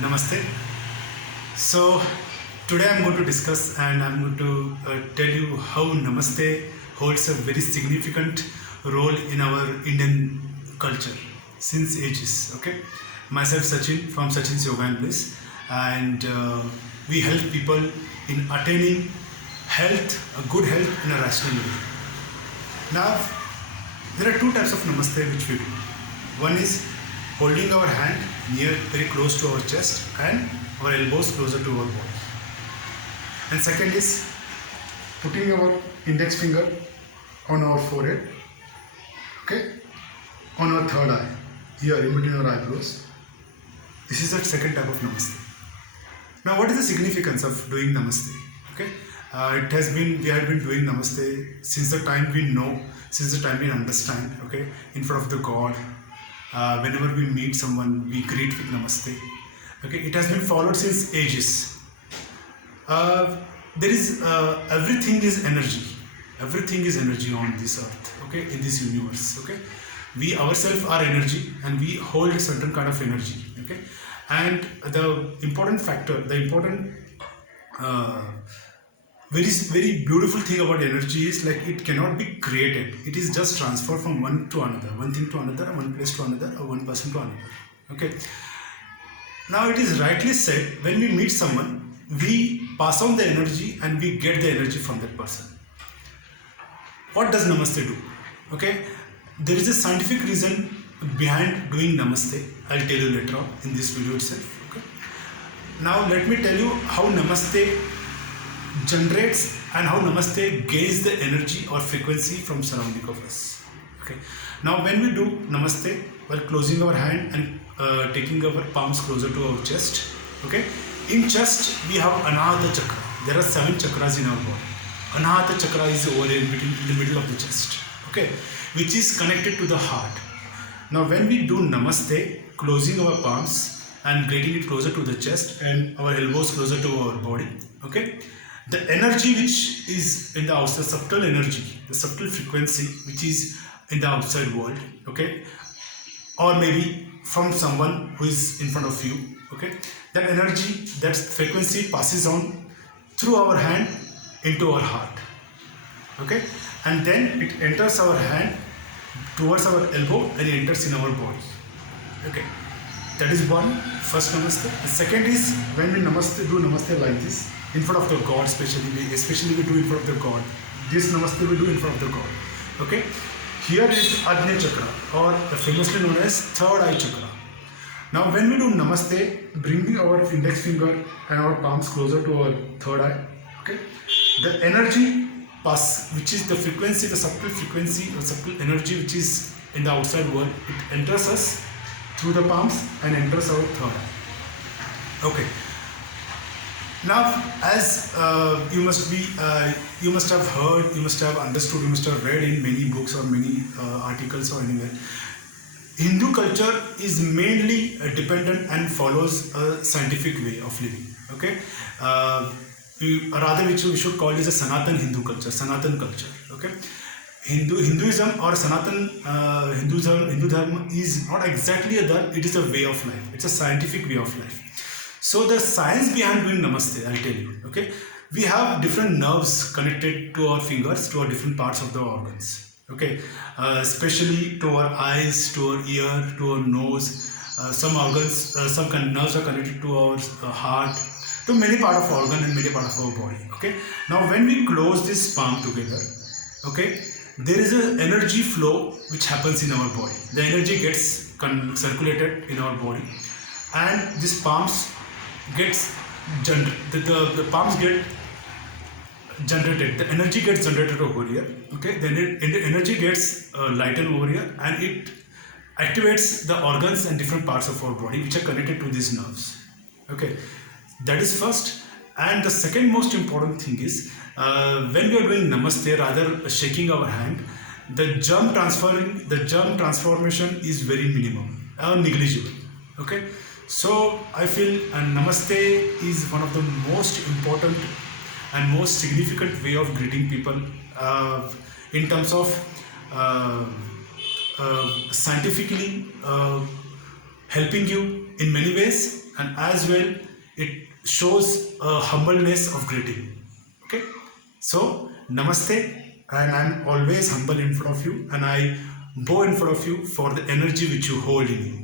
Namaste. So today I'm going to discuss and I'm going to tell you how Namaste holds a very significant role in our Indian culture since ages. Okay, myself Sachin from Sachin's Yoga and Bliss, and we help people in attaining health, a good health in a rational way. Now there are two types of Namaste which we do. One is holding our hand near very close to our chest and our elbows closer to our body. And second is putting our index finger on our forehead, okay, on our third eye, here in between our eyebrows. This is the second type of Namaste. Now, what is the significance of doing Namaste? Okay, we have been doing Namaste since the time we know, since the time we understand. Okay, in front of the God, whenever we meet someone, we greet with Namaste. Okay, it has been followed since ages. There is everything is energy. Everything is energy on this earth. Okay, in this universe. Okay, we ourselves are energy, and we hold a certain kind of energy. Okay, and the important factor, the important very beautiful thing about energy is like it cannot be created. It is just transferred from one to another, one thing to another, one place to another, or one person to another. Okay. Now it is rightly said, when we meet someone, we pass on the energy and we get the energy from that person. What does Namaste do? Okay. There is a scientific reason behind doing Namaste. I'll tell you later on in this video itself. Okay. Now let me tell you how Namaste generates and how Namaste gains the energy or frequency from surrounding of us. Okay. Now when we do Namaste, while closing our hand and taking our palms closer to our chest, okay, in chest we have Anahata Chakra. There are 7 chakras in our body. Anahata Chakra is over in the middle of the chest, okay, which is connected to the heart. Now when we do Namaste, closing our palms and getting it closer to the chest and our elbows closer to our body, okay, the energy which is in the outside, subtle energy, the subtle frequency which is in the outside world, okay, or maybe from someone who is in front of you, okay, that energy, that frequency passes on through our hand into our heart, okay, and then it enters our hand towards our elbow and it enters in our body, okay. That is one, first Namaste. The second is when we do Namaste like this, in front of the God, especially we do in front of the God. This Namaste we do in front of the God. Okay. Here is Ajna Chakra, or famously known as third eye chakra. Now when we do Namaste, bringing our index finger and our palms closer to our third eye, okay, the energy pass, which is the frequency, the subtle frequency or subtle energy which is in the outside world, it enters us through the palms and enters our third eye. Okay. Now, as you must have heard, you must have understood, you must have read in many books or many articles or anywhere, Hindu culture is mainly dependent and follows a scientific way of living. Okay, rather which we should call it a Sanatan Hindu culture, Sanatan culture. Okay, Hinduism or Sanatan Hindu Dharma is not exactly a dharma, it is a way of life. It's a scientific way of life. So the science behind doing Namaste, I'll tell you. Okay, we have different nerves connected to our fingers, to our different parts of the organs. Okay, especially to our eyes, to our ear, to our nose. Some organs, nerves are connected to our heart, to many part of organ and many part of our body. Okay, now when we close this palm together, okay, there is an energy flow which happens in our body. The energy gets circulated in our body, and these palms gets the palms get generated. The energy gets generated over here. Okay, then the energy gets lightened over here, and it activates the organs and different parts of our body which are connected to these nerves. Okay, that is first. And the second most important thing is when we are doing Namaste, rather shaking our hand, the germ transformation is very minimum or negligible. Okay, so I feel Namaste is one of the most important and most significant way of greeting people in terms of scientifically helping you in many ways, and as well it shows a humbleness of greeting. Okay, so namaste, and I'm always humble in front of you, and I bow in front of you for the energy which you hold in you.